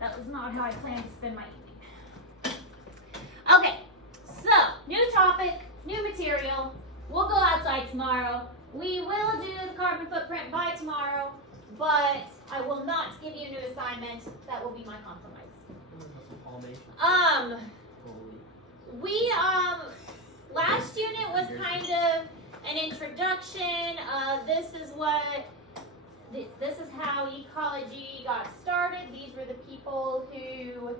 That was not how I planned to spend my evening. Okay, so new topic, new material. We'll go outside tomorrow. We will do the carbon footprint by tomorrow, but I will not give you a new assignment. That will be my compromise. Last unit was kind of an introduction. This is how ecology got started. These were the people who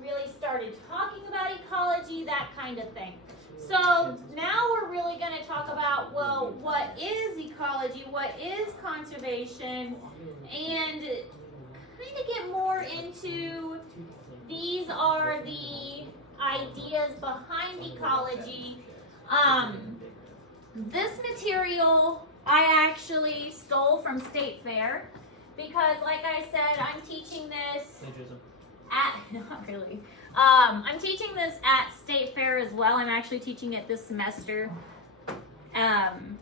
really started talking about ecology, that kind of thing. So now we're really going to talk about, well, what is ecology, what is conservation, and kind of get more into, these are the ideas behind ecology. This material I actually stole from State Fair because, like I said, I'm teaching this not really. I'm teaching this at State Fair as well. I'm actually teaching it this semester on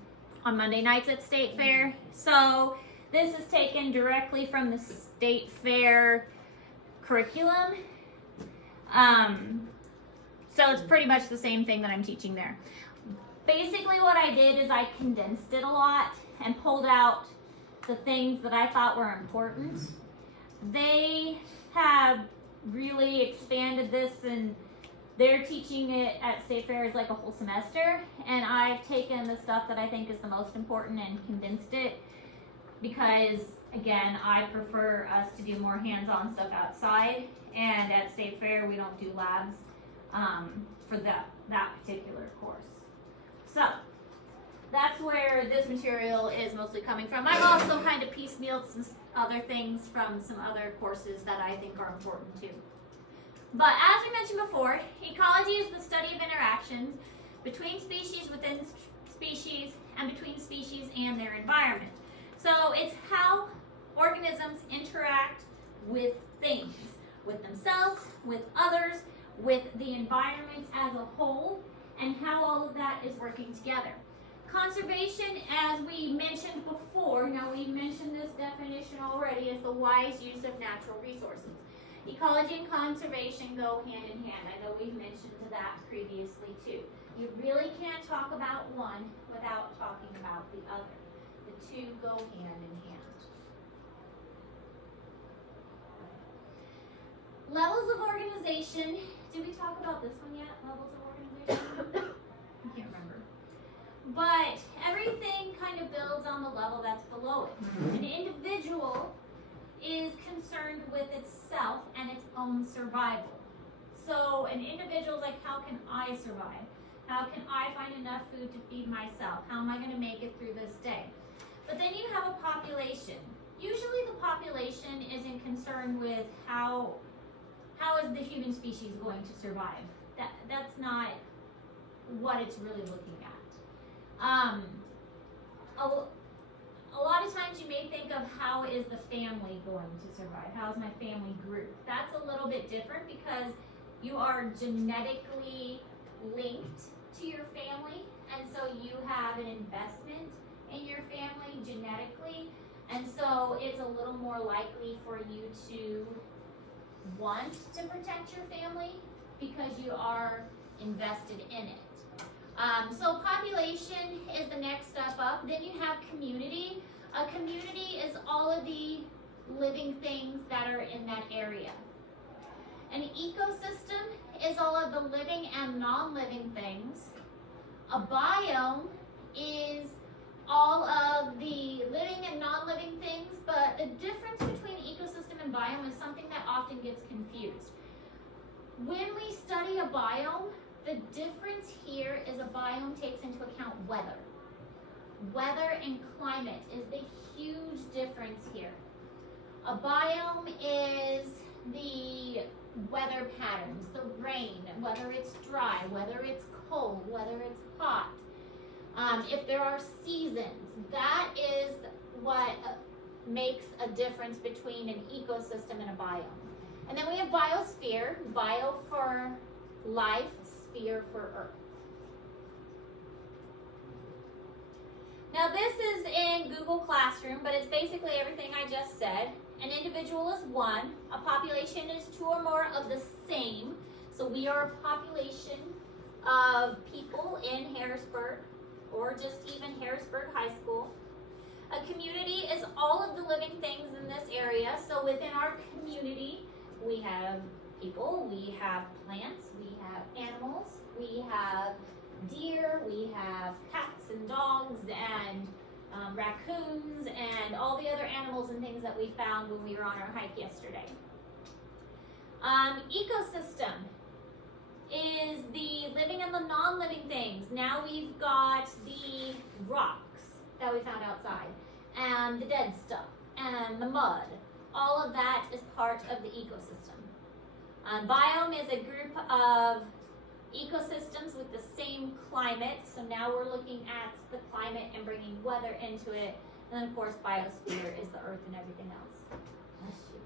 Monday nights at State Fair. So this is taken directly from the State Fair curriculum. So it's pretty much the same thing that I'm teaching there. Basically what I did is I condensed it a lot and pulled out the things that I thought were important. They have really expanded this, and they're teaching it at State Fair as like a whole semester, and I've taken the stuff that I think is the most important and condensed it because, again, I prefer us to do more hands-on stuff outside, and at State Fair we don't do labs for that particular course. So that's where this material is mostly coming from. I've also kind of piecemealed some other things from some other courses that I think are important too. But as we mentioned before, ecology is the study of interactions between species, within species, and between species and their environment. So it's how organisms interact with things, with themselves, with others, with the environment as a whole, and how all of that is working together. Conservation, as we mentioned before, now we mentioned this definition already, is the wise use of natural resources. Ecology and conservation go hand in hand. I know we've mentioned that previously too. You really can't talk about one without talking about the other. The two go hand in hand. Levels of organization. Did we talk about this one yet? Levels of organization? I can't remember. But everything kind of builds on the level that's below it. An individual is concerned with itself and its own survival. So an individual is like, how can I survive? How can I find enough food to feed myself? How am I going to make it through this day? But then you have a population. Usually the population isn't concerned with how is the human species going to survive. That's not what it's really looking at. A lot of times you may think of how is the family going to survive? How is my family group? That's a little bit different because you are genetically linked to your family, and so you have an investment in your family genetically, and so it's a little more likely for you to want to protect your family because you are invested in it. So population is the next step up. Then you have community. A community is all of the living things that are in that area. An ecosystem is all of the living and non-living things. A biome is all of the living and non-living things, but the difference between ecosystem and biome is something that often gets confused. When we study a biome, the difference here is a biome takes into account weather. Weather and climate is the huge difference here. A biome is the weather patterns, the rain, whether it's dry, whether it's cold, whether it's hot. If there are seasons, that is what makes a difference between an ecosystem and a biome. And then we have biosphere, bio for life, sphere for earth. Now this is in Google Classroom, but it's basically everything I just said. An individual is one, a population is two or more of the same. So we are a population of people in Harrisburg, or just even Harrisburg High School. A community is all of the living things in this area. So within our community, we have people, we have plants, we have animals, we have deer, we have cats and dogs and raccoons and all the other animals and things that we found when we were on our hike yesterday. Ecosystem is the living and the non-living things. Now we've got the rocks that we found outside and the dead stuff and the mud. All of that is part of the ecosystem. Biome is a group of ecosystems with the same climate. So now we're looking at the climate and bringing weather into it. And then of course biosphere is the earth and everything else. Bless you.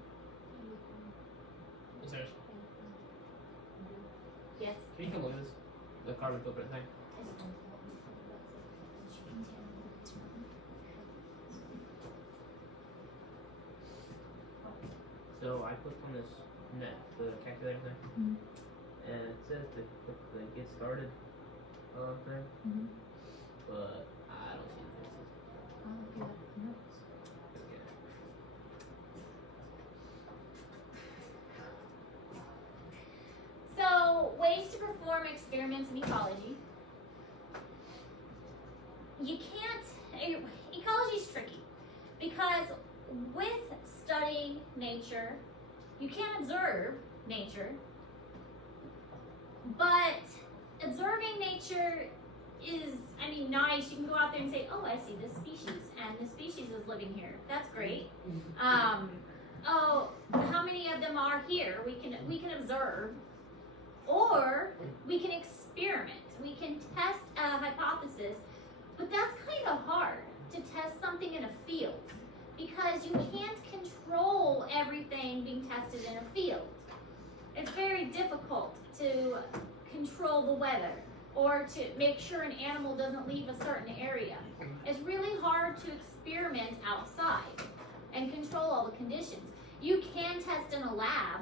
Yes? Can you come look at this? The carbon footprint thing? So I clicked on this net, the calculator thing, and it says to click the get started thing, but I don't see the fixes. Okay. So, ways to perform experiments in ecology. You can't, ecology is tricky because with studying nature, you can't observe nature, but observing nature is, I mean, nice. You can go out there and say, oh, I see this species, and this species is living here. That's great. Oh, how many of them are here? We can observe, or we can experiment. We can test a hypothesis, but that's kind of hard to test something in a field because you can't control everything being tested in a field. It's very difficult to control the weather or to make sure an animal doesn't leave a certain area. It's really hard to experiment outside and control all the conditions. You can test in a lab,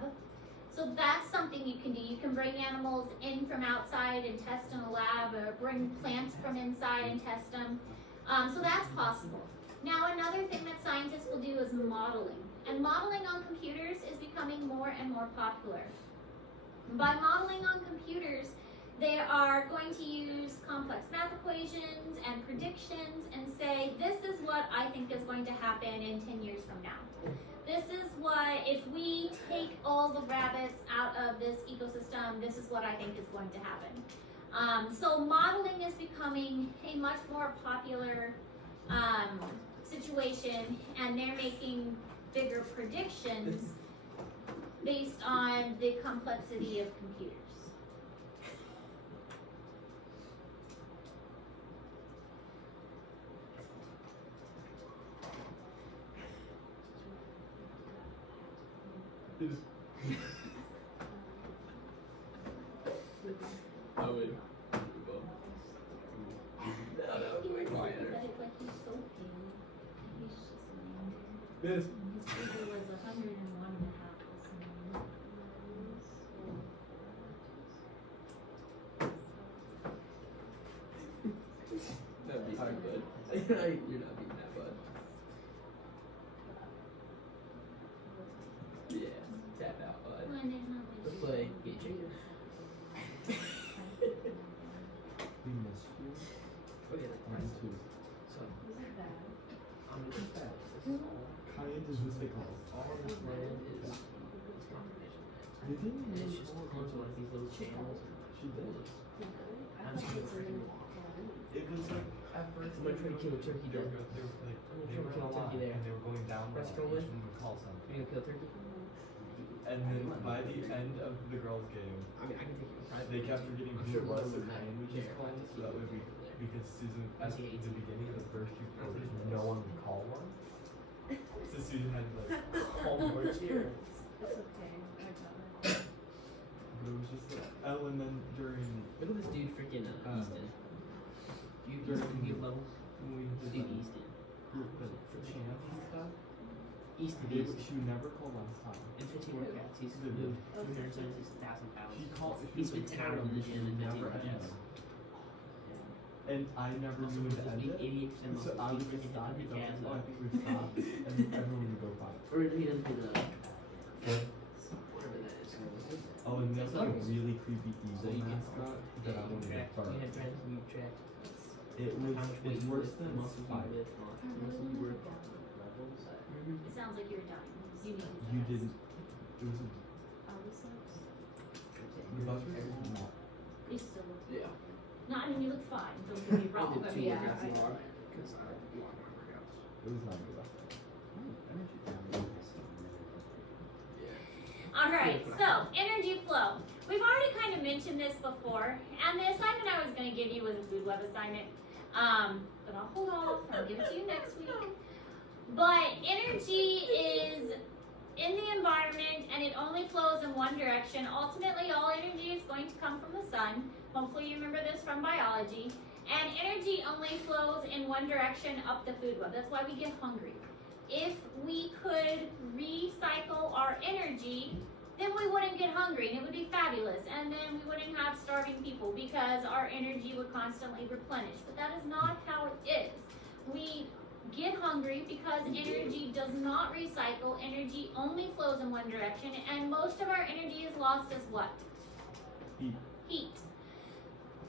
so that's something you can do. You can bring animals in from outside and test in a lab, or bring plants from inside and test them. So that's possible. Now another thing that scientists will do is modeling. And modeling on computers is becoming more and more popular. By modeling on computers, they are going to use complex math equations and predictions and say, this is what I think is going to happen in 10 years from now. This is what, if we take all the rabbits out of this ecosystem, this is what I think is going to happen. So modeling is becoming a much more popular situation, and they're making bigger predictions based on the complexity of computers. Oh wait. No, quieter. This. His fever was 101.5. That'd be hard, bud. You're not beating that, bud. Yeah, tap out, bud. Let's play Gate Changer. We miss you. Okay, that's I nice. do too. So, I'm gonna just that. Kind is what they call it. All of this land is confirmation land. They didn't And it's really just call going to like these little channels. She did. I'm just gonna freaking walk. It was like at first I'm gonna try to kill a turkey they then. were, they were like I'm gonna they try to were kill a on a turkey line, there. and they were going down the Press line. control Each in. one would call You something. gonna kill a turkey? And then by the end of the girls' game, I mean, I can take you private. they kept forgetting I'm who sure it was one or would have name, which is care. called, so that way we, because Susan, at the beginning of the first two quarters, no one would call one. So Susan had to like call more cheers. It's okay, I got it. But it was just like, oh, and then during, Look at this dude freaking Easton. Do you During- have levels? when we Let's did do Easton. the chants and stuff, Easton she, East. she would never call last time. In 15 workouts, he's The- moved 376,000 pounds. She called. He's been tired of the gym in 15 never ended. workouts. And I never Also, knew we're to supposed to end be it. 88% So muscle. I He's would just freaking stop hitting it. the gas Oh, I up. think we stopped. And everyone would go fight. Or he doesn't do the. Whatever that is. Oh, and there's like a really creepy So eagle you can mascot that I wanted to track. burn. You have friends you track. It was. How much weight It's you worse lift, than muscles you Spike. lift, muscles you work. It sounds like you're dying. You need to You test. didn't. It was. The buzz was small. You still look. Yeah. No, I mean you look fine. Don't get me I wrong. did but 2 yeah, workouts I- a lot because I block my workouts. It was not good. All right, so energy flow. We've already kind of mentioned this before, and the assignment I was going to give you was a food web assignment, but I'll hold off. I'll give it to you next week. But energy is in the environment, and it only flows in one direction. Ultimately, all energy is going to come from the sun. Hopefully, you remember this from biology. And energy only flows in one direction up the food web. That's why we get hungry. If we could recycle our energy, then we wouldn't get hungry and it would be fabulous. And then we wouldn't have starving people because our energy would constantly replenish. But that is not how it is. We get hungry because energy does not recycle. Energy only flows in one direction, and most of our energy is lost as what? Heat. Heat.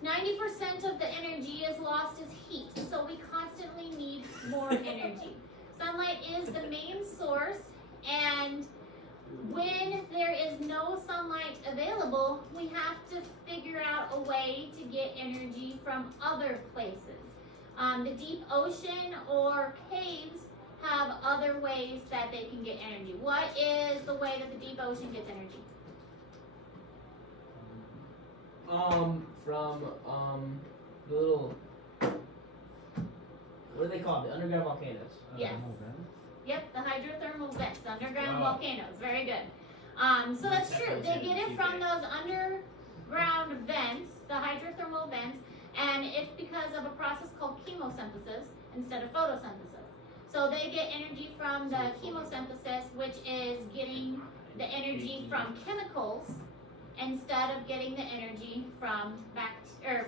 90% of the energy is lost as heat, so we constantly need more energy. Sunlight is the main source, and when there is no sunlight available, we have to figure out a way to get energy from other places. The deep ocean or caves have other ways that they can get energy. What is the way that the deep ocean gets energy? From the little, what are they called? The underground volcanoes. Yes. Oh, Yep, the hydrothermal vents, the underground Wow. volcanoes. Very good. So that's true. They get it from those underground vents, the hydrothermal vents, and it's because of a process called chemosynthesis instead of photosynthesis. So they get energy from the chemosynthesis, which is getting the energy from chemicals instead of getting the energy from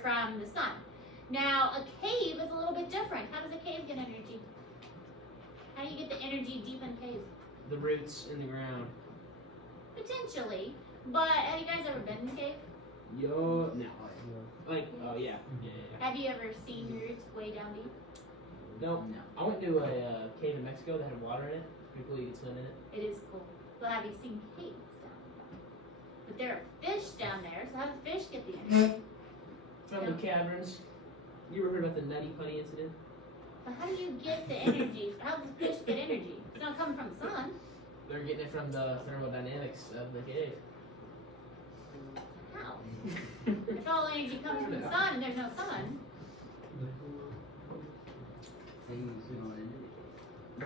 from the sun. Now, a cave is a little bit different. How does a cave get energy? How do you get the energy deep in a cave? The roots in the ground. Potentially, but have you guys ever been in a cave? Yo, no. Like, oh yeah. Have you ever seen your roots way down deep? No. I went to a cave in Mexico that had water in it. Pretty cool, you could swim in it. It is cool. But have you seen caves down there? But there are fish down there, so how do fish get the energy? From the caverns. You ever heard about the Nutty Putty incident? But how do you get the energy? How does the fish get energy? It's not coming from the sun. They're getting it from the thermodynamics of the cave. How? If all energy comes from the sun and there's no sun.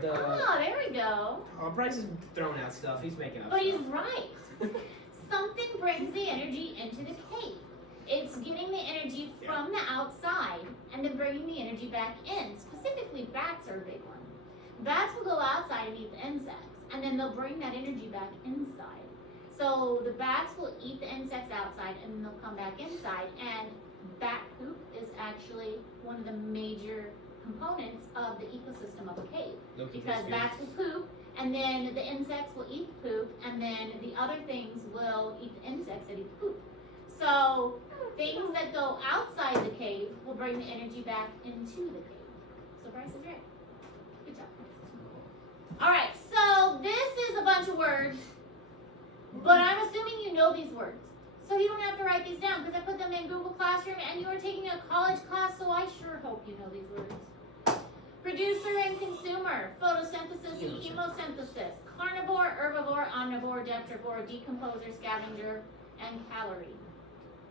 Oh, there we go. Bryce is throwing out stuff. He's making up But he's stuff. right. Something brings the energy into the cave. It's getting the energy from the outside and then bringing the energy back in. Specifically, bats are a big one. Bats will go outside and eat the insects, and then they'll bring that energy back inside. So the bats will eat the insects outside, and then they'll come back inside. And bat poop is actually one of the major components of the ecosystem of a cave. Because bats will poop, and then the insects will eat the poop, and then the other things will eat the insects that eat the poop. So things that go outside the cave will bring the energy back into the cave. So Bryce is right. Good job. Alright, so this is a bunch of words, but I'm assuming you know these words. So you don't have to write these down because I put them in Google Classroom and you are taking a college class, so I sure hope you know these words. Producer and consumer, photosynthesis and chemosynthesis, carnivore, herbivore, omnivore, detrivore, decomposer, scavenger, and calorie.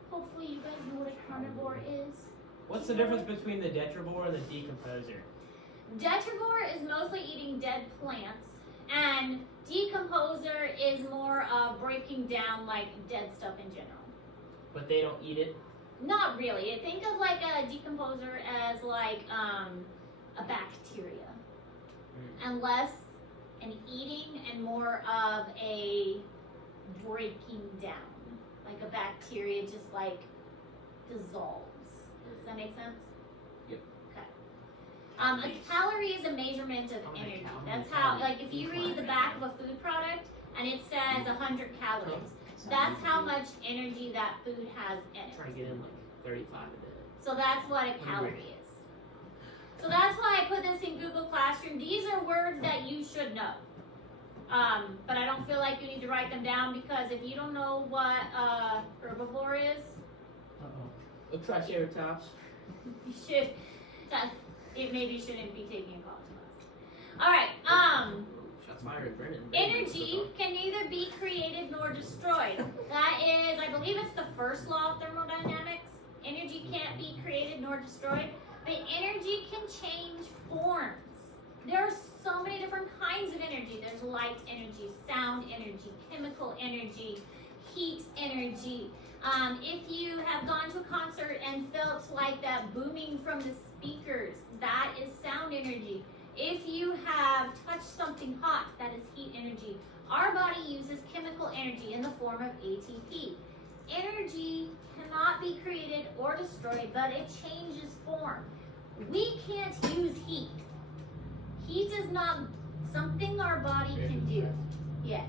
Hopefully you guys know what a carnivore is. What's the difference between the detrivore and the decomposer? Detrivore is mostly eating dead plants, and decomposer is more of breaking down like dead stuff in general. But they don't eat it? Not really. Think of like a decomposer as like a bacteria, and less an eating and more of a breaking down. Like a bacteria just like dissolves. Does that make sense? Yep. Okay. A calorie is a measurement of energy. That's how, like, if you read the back of a food product and it says 100 calories, that's how much energy that food has in it. Try to get in like 35 a day. So that's what a calorie is. So that's why I put this in Google Classroom. These are words that you should know. But I don't feel like you need to write them down because if you don't know what herbivore is, A triceratops. you should. It maybe shouldn't be taking a college class. All right. Shots fired, Brennan. Energy can neither be created nor destroyed. That is, I believe it's the first law of thermodynamics. Energy can't be created nor destroyed, but energy can change forms. There are so many different kinds of energy. There's light energy, sound energy, chemical energy, heat energy. If you have gone to a concert and felt like that booming from the speakers, that is sound energy. If you have touched something hot, that is heat energy. Our body uses chemical energy in the form of ATP. Energy cannot be created or destroyed, but it changes form. We can't use heat. Heat is not something our body can do. Yes.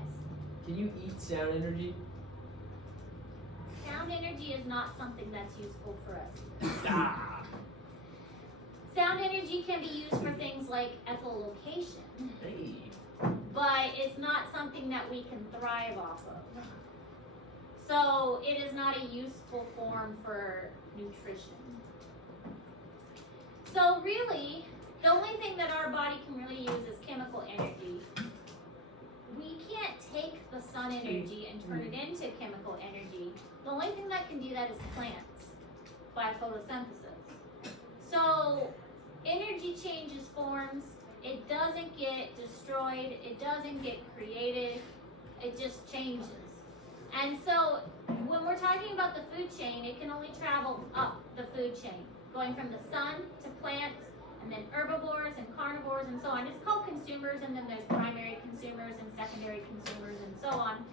Can you eat sound energy? Sound energy is not something that's useful for us. Ah. Sound energy can be used for things like echolocation, Hey. but it's not something that we can thrive off of. So it is not a useful form for nutrition. So really, the only thing that our body can really use is chemical energy. We can't take the sun energy and turn it into chemical energy. The only thing that can do that is plants by photosynthesis. So energy changes forms. It doesn't get destroyed. It doesn't get created. It just changes. And so when we're talking about the food chain, it can only travel up the food chain, going from the sun to plants, and then herbivores and carnivores and so on. It's called consumers, and then there's primary consumers and secondary consumers and so on.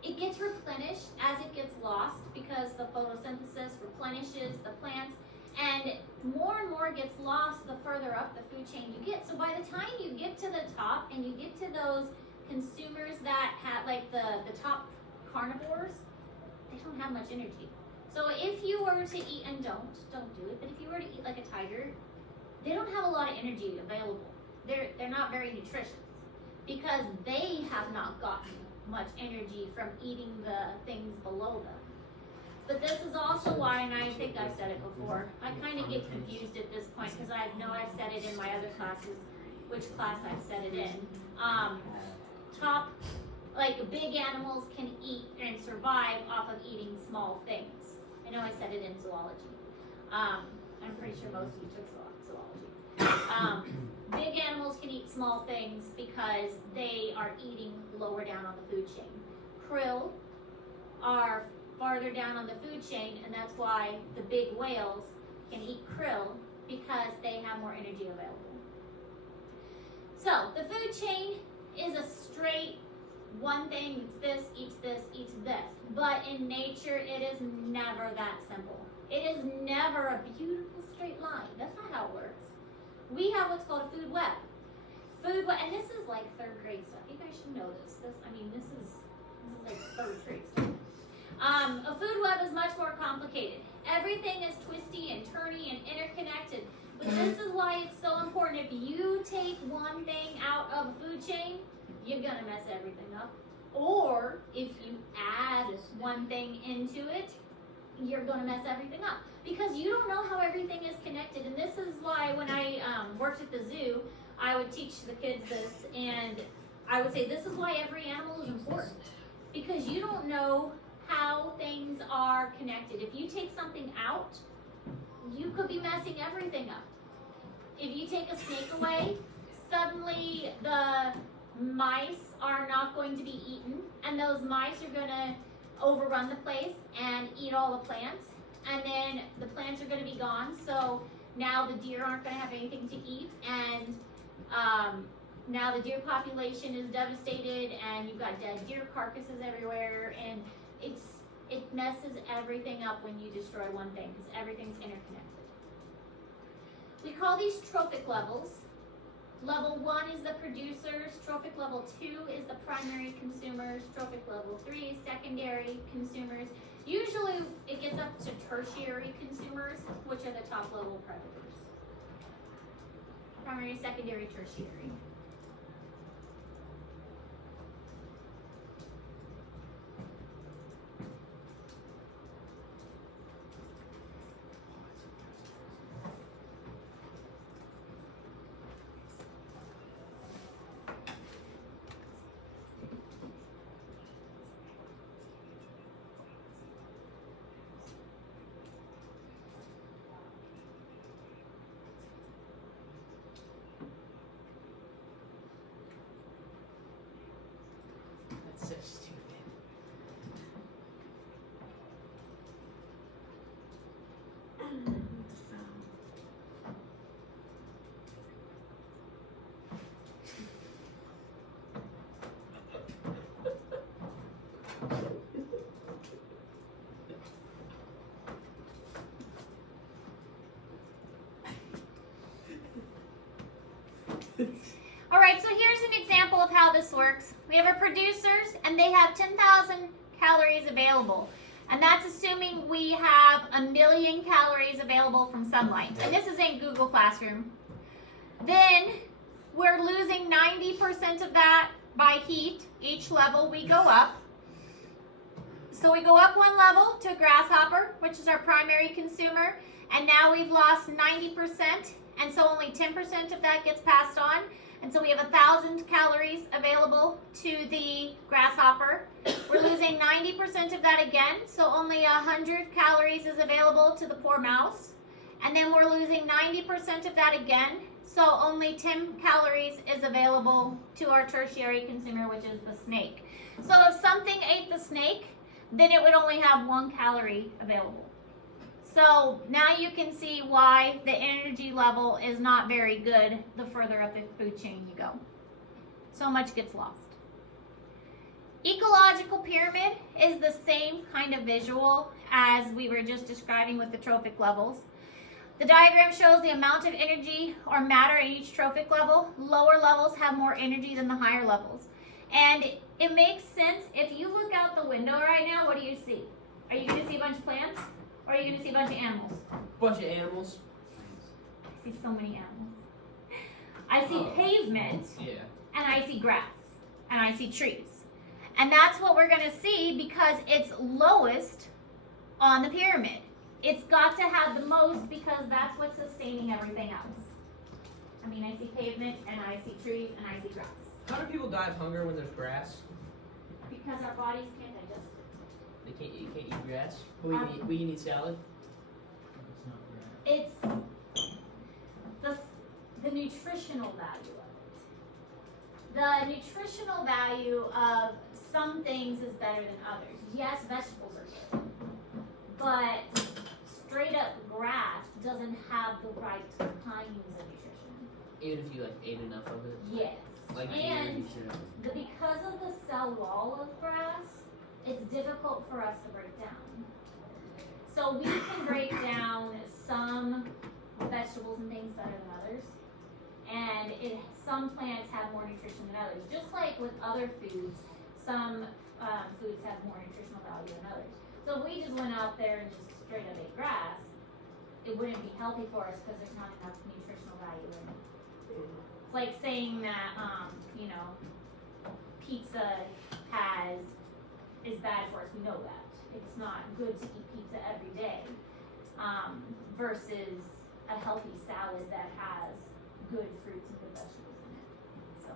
It gets replenished as it gets lost because the photosynthesis replenishes the plants, and more gets lost the further up the food chain you get. So by the time you get to the top and you get to those consumers that have, like the top carnivores, they don't have much energy. So if you were to eat, and don't do it, but if you were to eat like a tiger, they don't have a lot of energy available. They're not very nutritious because they have not gotten much energy from eating the things below them. But this is also why, and I think I've said it before, I kind of get confused at this point because I know I've said it in my other classes, which class I've said it in. Big animals can eat and survive off of eating small things. I know I said it in zoology. I'm pretty sure most of you took zoology. Big animals can eat small things because they are eating lower down on the food chain. Krill are farther down on the food chain, and that's why the big whales can eat krill because they have more energy available. So the food chain is a straight one thing, it's this, eats this, eats this. But in nature, it is never that simple. It is never a beautiful straight line. That's not how it works. We have what's called a food web. Food web, and this is like third grade stuff. You guys should know this. This is like third grade stuff. A food web is much more complicated. Everything is twisty and turny and interconnected. But this is why it's so important. If you take one thing out of a food chain, you're gonna mess everything up. Or if you add one thing into it, you're gonna mess everything up. Because you don't know how everything is connected. And this is why when I worked at the zoo, I would teach the kids this, and I would say this is why every animal is important. Because you don't know how things are connected. If you take something out, you could be messing everything up. If you take a snake away, suddenly the mice are not going to be eaten, and those mice are going to overrun the place and eat all the plants, and then the plants are going to be gone. So now the deer aren't going to have anything to eat, and now the deer population is devastated, and you've got dead deer carcasses everywhere, and it messes everything up when you destroy one thing, because everything's interconnected. We call these trophic levels. Level 1 is the producers, trophic level 2 is the primary consumers, trophic level 3 is secondary consumers. Usually it gets up to tertiary consumers, which are the top level predators. Primary, secondary, tertiary. That's so stupid. All right, so here's an example of how this works. We have our producers, and they have 10,000 calories available. And that's assuming we have 1 million calories available from sunlight. And this is in Google Classroom. Then we're losing 90% of that by heat. Each level we go up. So we go up one level to a grasshopper, which is our primary consumer. And now we've lost 90%. And so only 10% of that gets passed on. And so we have 1,000 calories available to the grasshopper. We're losing 90% of that again, so only 100 calories is available to the poor mouse. And then we're losing 90% of that again, so only 10 calories is available to our tertiary consumer, which is the snake. So if something ate the snake, then it would only have 1 calorie available. So now you can see why the energy level is not very good the further up the food chain you go. So much gets lost. Ecological pyramid is the same kind of visual as we were just describing with the trophic levels. The diagram shows the amount of energy or matter in each trophic level. Lower levels have more energy than the higher levels. And it makes sense. If you look out the window right now, what do you see? Are you going to see a bunch of plants? Or are you going to see a bunch of animals? Bunch of animals. I see so many animals. I see pavement, Yeah. and I see grass, and I see trees. And that's what we're going to see because it's lowest on the pyramid. It's got to have the most because that's what's sustaining everything else. I mean, I see pavement, and I see trees, and I see grass. How do people die of hunger when there's grass? Because our bodies can't digest it. You can't eat grass? Will you need salad? It's the nutritional value of it. The nutritional value of some things is better than others. Yes, vegetables are good, but straight up grass doesn't have the right kinds of nutrition. Even if you ate enough of it? Yes. Like and because of the cell wall of grass, it's difficult for us to break down. So we can break down some vegetables and things better than others. And some plants have more nutrition than others. Just like with other foods, some foods have more nutritional value than others. So if we just went out there and just straight up ate grass, it wouldn't be healthy for us because there's not enough nutritional value in it. It's like saying that, pizza is bad for us. We know that. It's not good to eat pizza every day versus a healthy salad that has good fruits and good vegetables in it. So,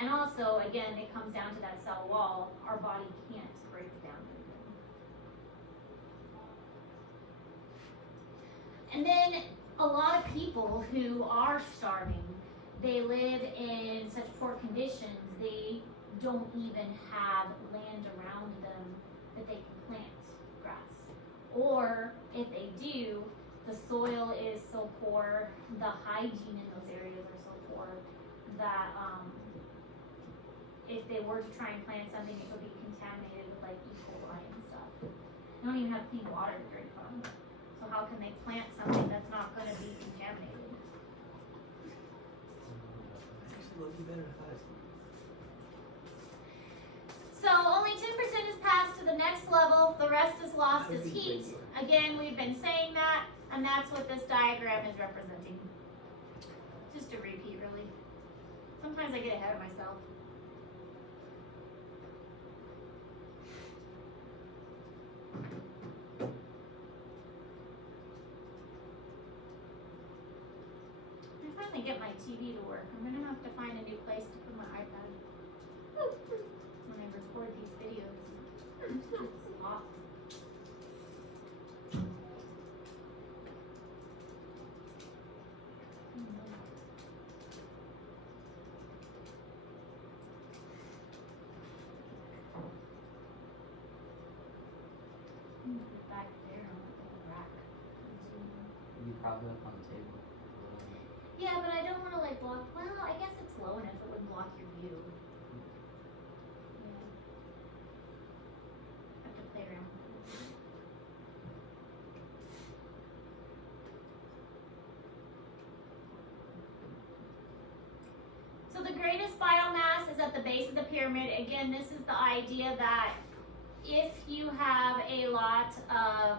and also, again, it comes down to that cell wall. Our body can't break it down very good. And then a lot of people who are starving, they live in such poor conditions, they don't even have land around them that they can plant grass. Or if they do, the soil is so poor, the hygiene in those areas are so poor that if they were to try and plant something, it would be contaminated with like E. coli and stuff. They don't even have clean water to drink from. So how can they plant something that's not going to be contaminated? It's actually looking better than I thought it was. So only 10% is passed to the next level. The rest is lost as heat. Again, we've been saying that, and that's what this diagram is representing. Just a repeat, really. Sometimes I get ahead of myself. I finally get my TV to work. I'm gonna have to find a new place to put my iPad when I record these videos. It's hot. Back there on the rack. You probably up on the table. Yeah, but I don't want to like block. Well, I guess it's low enough it wouldn't block your view. Yeah. Have to play around with it. So the greatest biomass is at the base of the pyramid. Again, this is the idea that if you have a lot of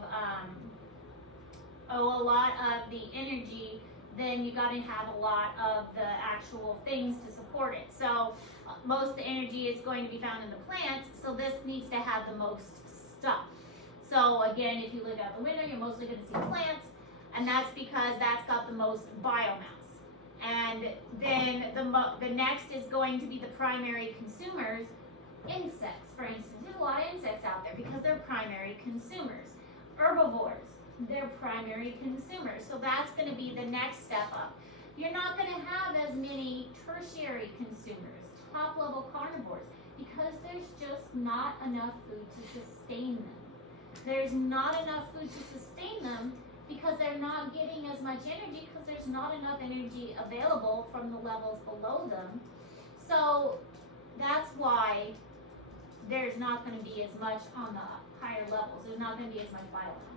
the energy, then you got to have a lot of the actual things to support it. So most of the energy is going to be found in the plants, so this needs to have the most stuff. So again, if you look out the window, you're mostly going to see plants, and that's because that's got the most biomass. And then the next is going to be the primary consumers, insects, for instance. There's a lot of insects out there because they're primary consumers. Herbivores, they're primary consumers. So that's going to be the next step up. You're not going to have as many tertiary consumers, top-level carnivores, because there's just not enough food to sustain them. There's not enough food to sustain them because they're not getting as much energy because there's not enough energy available from the levels below them. So that's why there's not going to be as much on the higher levels. There's not going to be as much biomass.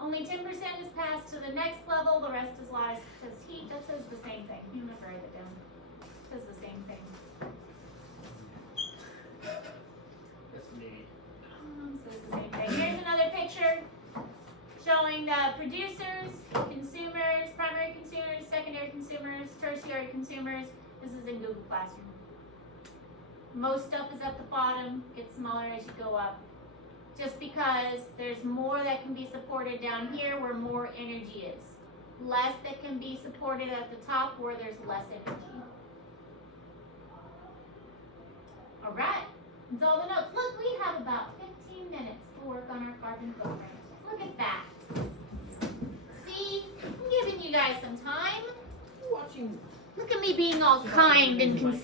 Only 10% is passed to the next level, the rest is lost as heat. That says the same thing. You don't have to write it down. It says the same thing. That's me. Says the same thing. Here's another picture showing the producers, consumers, primary consumers, secondary consumers, tertiary consumers. This is in Google Classroom. Most stuff is at the bottom, gets smaller as you go up. Just because there's more that can be supported down here where more energy is. Less that can be supported at the top where there's less energy. All right, that's all the notes. Look, we have about 15 minutes to work on our carbon footprint. Look at that. See, I'm giving you guys some time. Watching. Look at me being all kind and considerate.